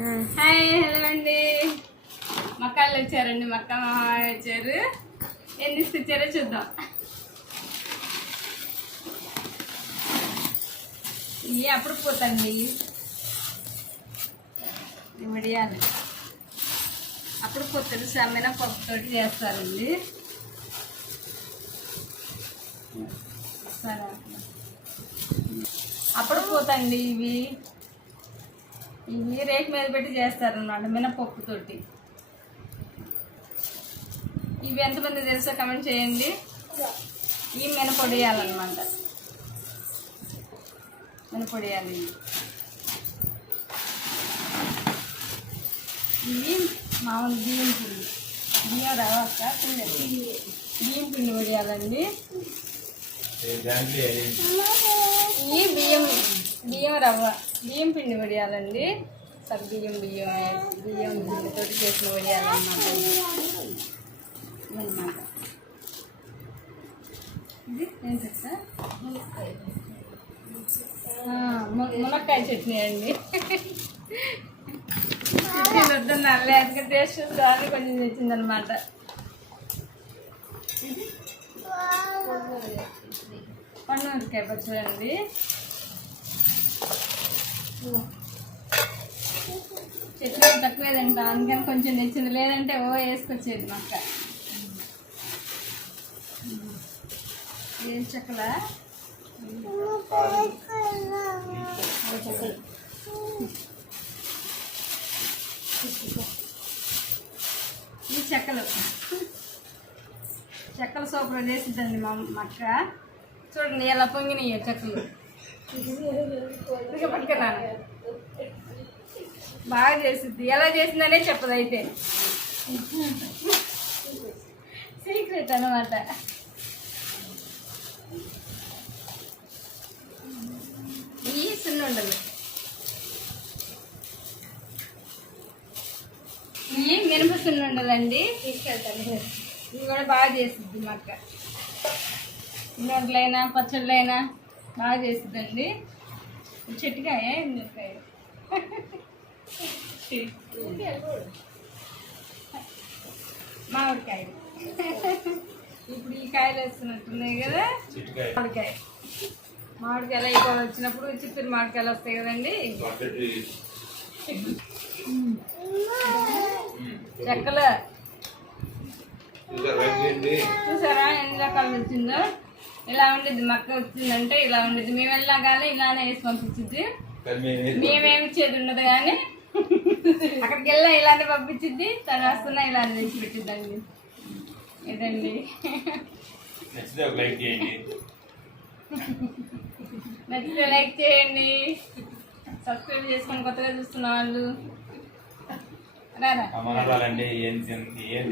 Hi hello అండి. మక్కాళ్ళు వచ్చారండి మక్క వచ్చారు ఎన్ని తీసుకొచ్చారో చూద్దాం. ఇవి అప్పుడు పోతండి. మిడియాలు అప్పుడు కొత్తలు సమ్మిన పప్పుతోటి చేస్తారండి. సరే. అప్పుడు పోతండి ఇవి. ఇవి రేక్ మీద పెట్టి చేస్తారనమాట మినపప్పుతోటి. ఇవి ఎంతమంది తెలుసో కమెంట్ చేయండి. ఈ మినపొడి వేయాలన్నమాట మినపొడి వేయాలి ఇవి. మామూలు బియ్యం పిండి. బియ్యం రవ్వ పిండి. బియ్యం పిండి పొడియాలండి. ఈ బియ్యం రవ్వ. బియ్యం పిండి వడియాలండి. సబ్ బియ్యం బియ్యం బియ్యం పిండితో చేసిన వడియాలన్నమాట. ఇది ఏం చెప్తా మునక్కాయ చట్నీ అండి. చట్నీ వద్దన్నారు లేకపోతే టేస్ట్ చూద్దామని కొంచెం తెచ్చిందనమాట. పన్నూరికాయ పచ్చడి అండి చెట్లు తక్కువేదండి అందుకని కొంచెం తెచ్చింది. లేదంటే ఓ వేసుకొచ్చేది మక్క ఏం చెక్కల? ఈ చెక్కలు. చెక్కల సూపర్ చేసిద్దండి మా మా చూడండి ఎలా పొంగినాయి చెక్కలు. పట్టుకున్నాను బాగా చేసిద్ది. ఎలా చేసిందనే చెప్పదు అయితే. సీక్రెట్ అనమాట ఈ సున్నుండలు ఈ మినప సున్నుండలండి తీసుకెళ్తాను. ఇవి కూడా బాగా చేసిద్ది మా అక్క. నోట్లైనా పచ్చళ్ళైనా. బాగా చేసిద్దండి. చెట్టుకాయ? మిరపకాయ మామిడికాయ. ఇప్పుడు ఈ కాయలు వేస్తున్నట్టున్నాయి కదా. మామిడికాయ. మామిడికాయలు అయిపోయి వచ్చినప్పుడు చిత్తూరు మామిడికాయలు వస్తాయి కదండి. చెక్కలు. చూసారా ఎన్ని రకాలు వచ్చిందో? ఇలా ఉండేది మక్క వచ్చిందంటే ఇలా ఉండేది మేము వెళ్ళగానే ఇలానే వేసి పంపించింది మేమేమి ఇచ్చేది ఉండదు కానీ అక్కడికి వెళ్ళా ఇలానే పంపించింది తను వస్తున్నా ఇలానే తెచ్చి పెట్టిద్దండి. ఇదండి నచ్చితే లైక్ చేయండి. సబ్స్క్రైబ్ చేసుకొని కొత్తగా చూస్తున్న వాళ్ళు. మనరాలంటే ఏం ఏం